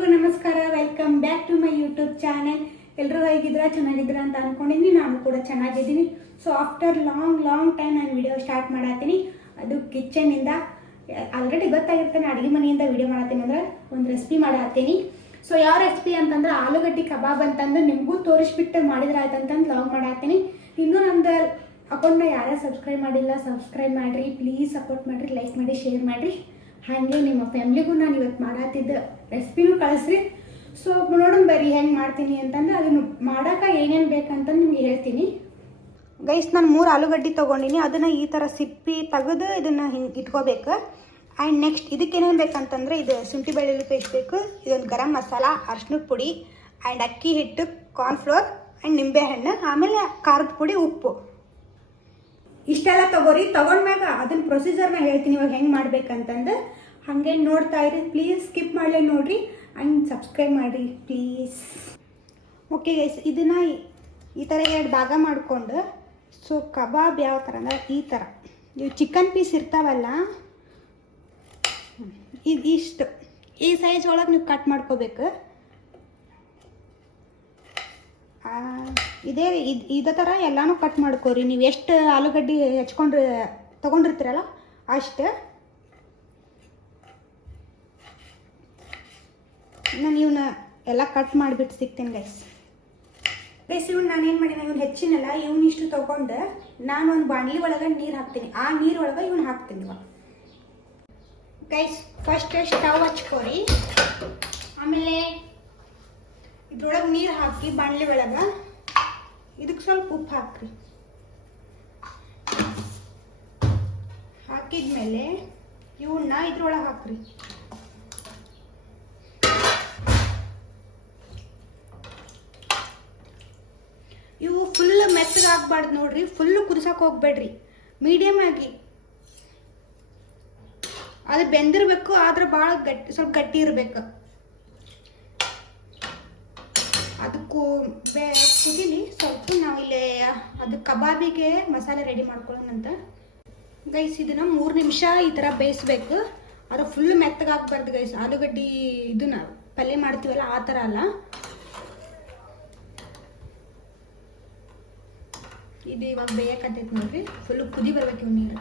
ಎಲ್ರಿಗೂ ನಮಸ್ಕಾರ. Welcome back to my YouTube channel. ಎಲ್ಲರೂ ಹೇಗಿದ್ದೀರಾ? ಚೆನ್ನಾಗಿದ್ದೀರಾ ಅಂತ ಅನ್ಕೊಂಡಿದ್ದೀನಿ. ನಾನು ಕೂಡ ಚೆನ್ನಾಗಿದ್ದೀನಿ. ಸೊ ಆಫ್ಟರ್ ಲಾಂಗ್ ಟೈಮ್ ನಾನು ವಿಡಿಯೋ ಸ್ಟಾರ್ಟ್ ಮಾಡತ್ತೀನಿ. ಅದು ಕಿಚನ್ನಿಂದ. ಆಲ್ರೆಡಿ ಗೊತ್ತಾಗಿರ್ತಾನೆ ಅಡುಗೆ ಮನೆಯಿಂದ ವಿಡಿಯೋ ಮಾಡತ್ತೀನಿ ಅಂದರೆ ಒಂದು ರೆಸಿಪಿ ಮಾಡತ್ತೀನಿ. ಸೊ ಯಾವ ರೆಸಿಪಿ ಅಂತಂದ್ರೆ ಆಲೂಗಡ್ಡೆ ಕಬಾಬ್ ಅಂತಂದು ನಿಮಗೂ ತೋರಿಸ್ಬಿಟ್ಟು ಮಾಡಿದ್ರೆ ಆಯ್ತು ಅಂತಂದು ಲಾಗ್ ಮಾಡತ್ತೀನಿ. ಇನ್ನೂ ನಮ್ದು ಅಕೌಂಟ್ನ ಯಾರ್ಯಾರು ಸಬ್ಸ್ಕ್ರೈಬ್ ಮಾಡಿಲ್ಲ ಸಬ್ಸ್ಕ್ರೈಬ್ ಮಾಡಿರಿ, ಪ್ಲೀಸ್ ಸಪೋರ್ಟ್ ಮಾಡಿರಿ, ಲೈಕ್ ಮಾಡಿ, ಶೇರ್ ಮಾಡಿರಿ. ಹಾಗೆ ನಿಮ್ಮ ಫ್ಯಾಮ್ಲಿಗೂ ನಾನು ಇವತ್ತು ಮಾಡತ್ತಿದ್ದ ರೆಸಿಪಿನೂ ಕಳಿಸ್ರಿ. ಸೊ ನೋಡೋಣ ಬರ್ರಿ ಹೆಂಗೆ ಮಾಡ್ತೀನಿ ಅಂತಂದ್ರೆ ಅದನ್ನು ಮಾಡೋಕೆ ಏನೇನು ಬೇಕಂತಂದು ನಿಮ್ಗೆ ಹೇಳ್ತೀನಿ. ಗೈಸ್, ನಾನು 3 ಆಲೂಗಡ್ಡೆ ತೊಗೊಂಡಿನಿ. ಅದನ್ನು ಈ ಥರ ಸಿಪ್ಪಿ ತೆಗೆದು ಇದನ್ನು ಹಿಂಗೆ ಇಟ್ಕೋಬೇಕು. ಆ್ಯಂಡ್ ನೆಕ್ಸ್ಟ್ ಇದಕ್ಕೆ ಏನೇನು ಬೇಕಂತಂದರೆ ಇದು ಶುಂಠಿ ಬೆಳ್ಳುಳ್ಳಿ ಪೇಸ್ಟ್ ಬೇಕು, ಇದೊಂದು ಗರಂ ಮಸಾಲ, ಅರ್ಶಿನದ ಪುಡಿ ಆ್ಯಂಡ್ ಅಕ್ಕಿ ಹಿಟ್ಟು, ಕಾರ್ನ್ಫ್ಲೋರ್ ಆ್ಯಂಡ್ ನಿಂಬೆಹಣ್ಣು, ಆಮೇಲೆ ಖಾರದ ಪುಡಿ, ಉಪ್ಪು. ಇಷ್ಟೆಲ್ಲ ತೊಗೋರಿ. ತೊಗೊಂಡ್ಮ್ಯಾಗ ಅದನ್ನ ಪ್ರೊಸೀಜರ್ನ ಹೇಳ್ತೀನಿ ಇವಾಗ ಹೆಂಗೆ ಮಾಡ್ಬೇಕಂತಂದು. ಹಾಗೆ ನೋಡ್ತಾ ಇರಿ, ಪ್ಲೀಸ್ ಸ್ಕಿಪ್ ಮಾಡಲೇ ನೋಡಿರಿ ಆ್ಯಂಡ್ ಸಬ್ಸ್ಕ್ರೈಬ್ ಮಾಡಿರಿ ಪ್ಲೀಸ್. ಓಕೆ ಗೈಸ್, ಇದನ್ನು ಈ ಥರ 2 ಭಾಗ ಮಾಡಿಕೊಂಡು, ಸೊ ಕಬಾಬ್ ಯಾವ ಥರ ಅಂದ್ರೆ ಈ ಥರ ಇವು ಚಿಕನ್ ಪೀಸ್ ಇರ್ತಾವಲ್ಲ, ಇಷ್ಟು ಈ ಸೈಜ್ ಒಳಗೆ ನೀವು ಕಟ್ ಮಾಡ್ಕೋಬೇಕು. ಇದೇ ಥರ ಎಲ್ಲನೂ ಕಟ್ ಮಾಡ್ಕೋರಿ. ನೀವು ಎಷ್ಟು ಆಲೂಗಡ್ಡೆ ತೊಗೊಂಡಿರ್ತೀರಲ್ಲ ಅಷ್ಟು. ನಾನು ಇವನ್ನ ಎಲ್ಲ ಕಟ್ ಮಾಡಿಬಿಟ್ಟು ಸಿಗ್ತೀನಿ ಗೈಸ್. ಇವ್ನು ನಾನು ಏನು ಮಾಡಿನ, ಇವ್ನು ಹೆಚ್ಚಿನಲ್ಲ, ಇಷ್ಟು ತೊಗೊಂಡು ನಾನು ಒಂದು ಬಾಣಲಿ ಒಳಗೆ ನೀರು ಹಾಕ್ತೀನಿ. ಆ ನೀರು ಒಳಗೆ ಇವ್ನು ಹಾಕ್ತೀನಿ ಇವಾಗ. ಗೈಸ್, ಫಸ್ಟ್ ಸ್ಟವ್ ಹಚ್ಕೋರಿ. ಆಮೇಲೆ ಇದ್ರೊಳಗೆ ನೀರು ಹಾಕಿ ಬಾಣಲಿ ಒಳಗೆ ಇದಕ್ಕೆ ಸ್ವಲ್ಪ ಉಪ್ಪು ಹಾಕ್ರಿ. ಹಾಕಿದ್ಮೇಲೆ ಇವನ್ನ ಇದ್ರೊಳಗೆ ಹಾಕ್ರಿ. ಇವು ಫುಲ್ ಮೆತ್ತಗೆ ಆಗ್ಬಾರ್ದು ನೋಡ್ರಿ, ಫುಲ್ಲು ಕುದಿಸೋಕೆ ಹೋಗ್ಬೇಡ್ರಿ, ಮೀಡಿಯಮ್ ಆಗಿ. ಅದು ಬೆಂದಿರಬೇಕು, ಆದ್ರೆ ಭಾಳ ಸ್ವಲ್ಪ ಗಟ್ಟಿ ಇರಬೇಕು. ಅದಕ್ಕೂ ಕುದೀಲಿ ಸ್ವಲ್ಪ. ನಾವಿಲ್ಲಿ ಅದು ಕಬಾಬಿಗೆ ಮಸಾಲೆ ರೆಡಿ ಮಾಡ್ಕೊಳ್ಳೋಣಂತ. ಗೈಸ್, ಇದನ್ನು 3 ನಿಮಿಷ ಈ ಥರ ಬೇಯಿಸ್ಬೇಕು. ಅದು ಫುಲ್ ಮೆತ್ತಗೆ ಆಗ್ಬಾರ್ದು ಗೈಸ್. ಆಲೂಗಡ್ಡೆ ಇದನ್ನ ಪಲ್ಯ ಮಾಡ್ತೀವಲ್ಲ ಆ ಥರ ಅಲ್ಲ. ಇದು ಇವಾಗ ಬೇಯಕತ್ತೈತೆ ನೋಡ್ರಿ, ಫುಲ್ ಕುದಿ ಬರ್ಬೇಕು ಇವು ನೀರು.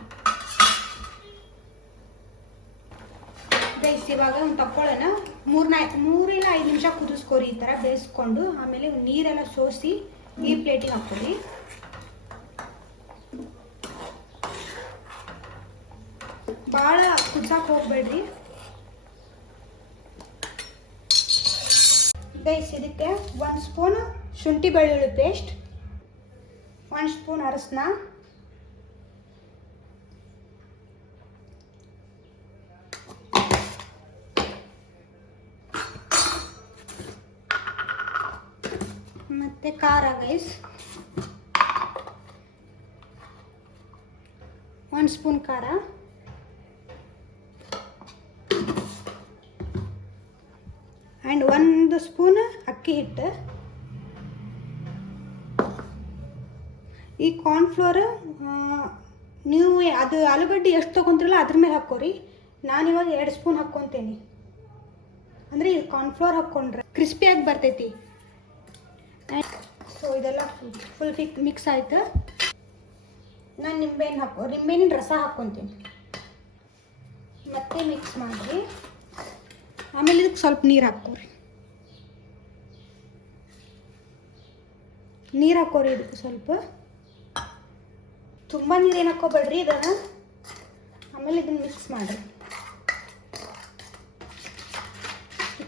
ಗೈಸ್, ಇವಾಗ ಒಂದು ತಕ್ಕೊಳ್ಳೋಣ. 3 ಇಲ್ಲ 5 ನಿಮಿಷ ಕುದಿಸ್ಕೋರಿ ಈ ಥರ ಬೇಯಿಸ್ಕೊಂಡು. ಆಮೇಲೆ ನೀರೆಲ್ಲ ಸೋಸಿ ಈ ಪ್ಲೇಟಿಗೆ ಹಾಕ್ಕೊಳ್ಳಿ. ಭಾಳ ಕುದಿಸಕ್ಕೆ ಹೋಗ್ಬೇಡ್ರಿ ಗೈಸ್. ಇದಕ್ಕೆ 1 ಸ್ಪೂನ್ ಶುಂಠಿ ಬೆಳ್ಳುಳ್ಳಿ ಪೇಸ್ಟ್, 1 ಸ್ಪೂನ್ ಅರಶಿನ, ಮತ್ತೆ ಖಾರ ಗೈಸ್, 1 ಸ್ಪೂನ್ ಖಾರ, ಆ್ಯಂಡ್ 1 ಸ್ಪೂನ್ ಅಕ್ಕಿ ಹಿಟ್ಟು. ಈ ಕಾರ್ನ್ಫ್ಲೋರ್ ನೀವು ಅದು ಆಲೂಗಡ್ಡೆ ಎಷ್ಟು ತೊಗೊತಿರಲ್ಲ ಅದ್ರ ಮೇಲೆ ಹಾಕ್ಕೋರಿ. ನಾನಿವಾಗ 2 ಸ್ಪೂನ್ ಹಾಕ್ಕೊತೀನಿ. ಅಂದರೆ ಇದು ಕಾರ್ನ್ಫ್ಲೋರ್ ಹಾಕ್ಕೊಂಡ್ರೆ ಕ್ರಿಸ್ಪಿಯಾಗಿ ಬರ್ತೈತಿ. ಸೊ ಇದೆಲ್ಲ ಫುಲ್ ಮಿಕ್ಸ್ ಆಯ್ತು. ನಾನು ನಿಂಬೆಹಣ್ಣಿನ ರಸ ಹಾಕ್ಕೊತೀನಿ. ಮತ್ತೆ ಮಿಕ್ಸ್ ಮಾಡಿರಿ. ಆಮೇಲೆ ಇದಕ್ಕೆ ಸ್ವಲ್ಪ ನೀರು ಹಾಕ್ಕೋರಿ. ನೀರು ಹಾಕೋರಿ ಇದಕ್ಕೆ ಸ್ವಲ್ಪ. ತುಂಬ ನೀರೇನು ಹಾಕೋಬೇಡ್ರಿ ಇದನ್ನು. ಆಮೇಲೆ ಇದನ್ನು ಮಿಕ್ಸ್ ಮಾಡಿರಿ.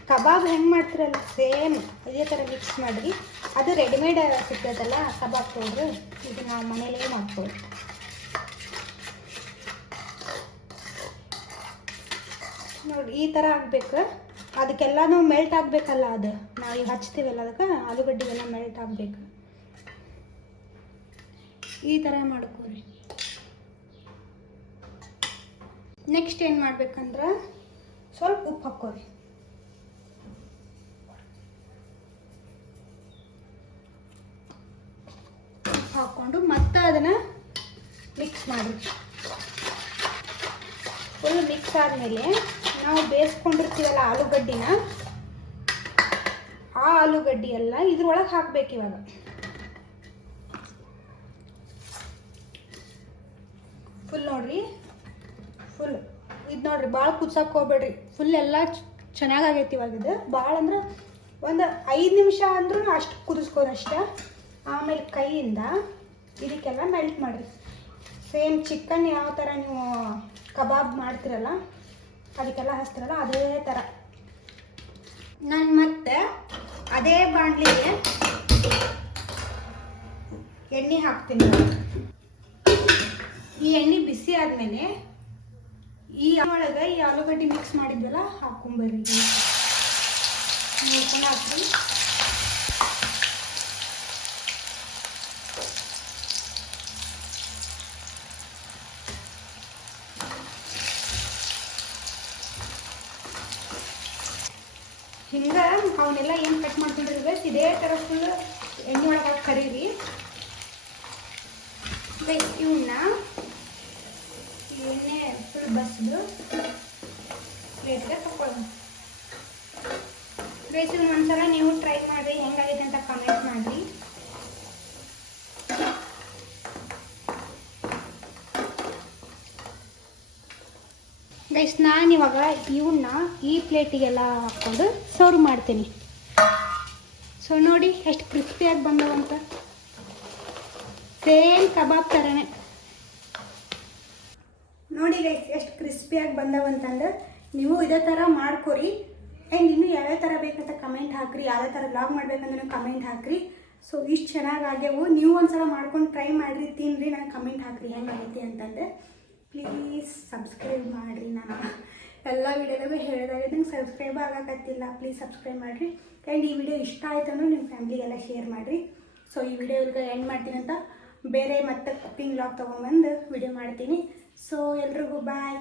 ಕಬಾಬ್ ಹೆಂಗೆ ಮಾಡ್ತಿರಲ್ಲ ಸೇಮ್ ಇದೇ ಥರ ಮಿಕ್ಸ್ ಮಾಡಿರಿ. ಅದು ರೆಡಿಮೇಡ್ ಸಿಗ್ತದಲ್ಲ ಕಬಾಬ್ ಪೌಡ್ರು, ಇದು ನಾವು ಮನೇಲೇ ಮಾಡ್ಕೊಳ್ಳಿ. ನೋಡಿ ಈ ಥರ ಆಗಬೇಕು. ಅದಕ್ಕೆಲ್ಲನೂ ಮೆಲ್ಟ್ ಆಗಬೇಕಲ್ಲ, ಅದು ನಾವು ಈಗ ಹಚ್ತೀವಲ್ಲ ಅದಕ್ಕೆ ಆಲೂಗಡ್ಡೆಗೆಲ್ಲ ಮೆಲ್ಟ್ ಆಗಬೇಕು. ಈ ಥರ ಮಾಡ್ಕೊರಿ. ನೆಕ್ಸ್ಟ್ ಏನು ಮಾಡ್ಬೇಕಂದ್ರೆ ಸ್ವಲ್ಪ ಉಪ್ಪು ಹಾಕ್ಕೋರಿ. ಹಾಕ್ಕೊಂಡು ಮತ್ತೆ ಅದನ್ನು ಮಿಕ್ಸ್ ಮಾಡಿ. ಫುಲ್ ಮಿಕ್ಸ್ ಆದಮೇಲೆ ನಾವು ಬೇಯಿಸ್ಕೊಂಡಿರ್ತೀವಲ್ಲ ಆಲೂಗಡ್ಡಿನ ಆ ಆಲೂಗಡ್ಡೆ ಎಲ್ಲ ಇದ್ರೊಳಗೆ ಹಾಕ್ಬೇಕು ಇವಾಗ. ಫುಲ್ ನೋಡ್ರಿ, ಫುಲ್ ಇದು ನೋಡ್ರಿ, ಭಾಳ ಕುದ್ಸಕ್ಕೆ ಹೋಗ್ಬೇಡ್ರಿ. ಫುಲ್ ಎಲ್ಲ ಚೆನ್ನಾಗಾಗೈತಿ ಇವಾಗ. ಇದು ಭಾಳ ಅಂದ್ರೆ ಒಂದು 5 ನಿಮಿಷ ಅಂದ್ರೂ ಅಷ್ಟು ಕುದಿಸ್ಕೋದಷ್ಟೆ. ಆಮೇಲೆ ಕೈಯಿಂದ ಇದಕ್ಕೆಲ್ಲ ಮೆಲ್ಟ್ ಮಾಡಿರಿ. ಸೇಮ್ ಚಿಕನ್ ಯಾವ ಥರ ನೀವು ಕಬಾಬ್ ಮಾಡ್ತಿರಲ್ಲ ಅದಕ್ಕೆಲ್ಲ ಹಚ್ತಿರಲ್ಲ ಅದೇ ಥರ. ನಾನು ಮತ್ತೆ ಅದೇ ಬಾಣಲಿಗೆ ಎಣ್ಣೆ ಹಾಕ್ತೀನಿ. ಈ ಎಣ್ಣೆ ಬಿಸಿ ಆದಮೇಲೆ ಈ ಒಳಗೆ ಈ ಆಲೂಗಡ್ಡೆ ಮಿಕ್ಸ್ ಮಾಡಿದ್ವಲ್ಲ ಹಾಕೊಂಬರ್ರಿ. ನೋಡ್ಕೊಂಡು ಹಾಕ್ರಿ. ಹಿಂಗೆ ಅವನ್ನೆಲ್ಲ ಏನು ಕಟ್ ಮಾಡ್ಕೊಂಡಿರ್ಬೇಕು ಇದೇ ಥರ ಫುಲ್ ಎಣ್ಣೆ ಒಳಗೆ ಹಾಕಿ ಕರೀರಿ. ಇವನ್ನ ಎಣ್ಣೆ ಫುಲ್ ಬಸ್ದು ಪ್ಲೇಟ್ಗೆ ತಗೊಳ್ಳೋಣ. ಗೈಸ್ ಒಂದ್ಸಲ ನೀವು ಟ್ರೈ ಮಾಡಿರಿ, ಹೆಂಗಾಗೈತೆ ಅಂತ ಕಮೆಂಟ್ ಮಾಡಿರಿ. ಗೈಸ್ ನಾನಿವಾಗ ಇವನ್ನ ಈ ಪ್ಲೇಟಿಗೆಲ್ಲ ಹಾಕ್ಕೊಂಡು ಸರ್ವ್ ಮಾಡ್ತೀನಿ. ಸೊ ನೋಡಿ ಎಷ್ಟು ಕ್ರಿಸ್ಪಿಯಾಗಿ ಬಂದವಂತ, ಸೇಮ್ ಕಬಾಬ್ ಥರನೇ. ನೋಡಿ ಗೈಸ್ ಎಷ್ಟು ಕ್ರಿಸ್ಪಿಯಾಗಿ ಬಂದವಂತಂದ್ರೆ ನೀವು ಇದೇ ಥರ ಮಾಡ್ಕೊರಿ. ಆ್ಯಂಡ್ ಇನ್ನೂ ಯಾವ್ಯಾವ ಥರ ಬೇಕಂತ ಕಮೆಂಟ್ ಹಾಕಿರಿ, ಯಾವ್ಯಾವ ಥರ ಬ್ಲಾಗ್ ಮಾಡ್ಬೇಕಂದ್ರೆ ಕಮೆಂಟ್ ಹಾಕಿರಿ. ಸೊ ಇಷ್ಟು ಚೆನ್ನಾಗಾಗ್ಯವು. ನೀವು ಒಂದ್ಸಲ ಮಾಡ್ಕೊಂಡು ಟ್ರೈ ಮಾಡಿರಿ, ತಿನ್ನಿರಿ, ನಂಗೆ ಕಮೆಂಟ್ ಹಾಕಿರಿ ಹೆಂಗಾಗೈತಿ ಅಂತಂದರೆ. ಪ್ಲೀಸ್ ಸಬ್ಸ್ಕ್ರೈಬ್ ಮಾಡಿರಿ. ನಾನು ಎಲ್ಲ ವೀಡಿಯೋದಾಗೂ ಹೇಳಿದಾಗ ನಂಗೆ ಸಬ್ಸ್ಕ್ರೈಬ್ ಆಗೋಕತ್ತಿಲ್ಲ, ಪ್ಲೀಸ್ ಸಬ್ಸ್ಕ್ರೈಬ್ ಮಾಡಿರಿ. ಆ್ಯಂಡ್ ಈ ವಿಡಿಯೋ ಇಷ್ಟ ಆಯ್ತು ಅಂದ್ರೆ ನಿಮ್ಮ ಫ್ಯಾಮ್ಲಿಗೆಲ್ಲ ಶೇರ್ ಮಾಡಿರಿ. ಸೊ ಈ ವಿಡಿಯೋ ಇವಾಗ ಎಂಡ್ ಮಾಡ್ತೀನಿ ಅಂತ ಬೇರೆ ಮತ್ತೆ ಕುಕ್ಕಿಂಗ್ ವ್ಲಾಗ್ ತೊಗೊಂಬಂದು ವಿಡಿಯೋ ಮಾಡ್ತೀನಿ. ಸೊ ಎಲ್ರಿಗೂ ಬಾಯ್.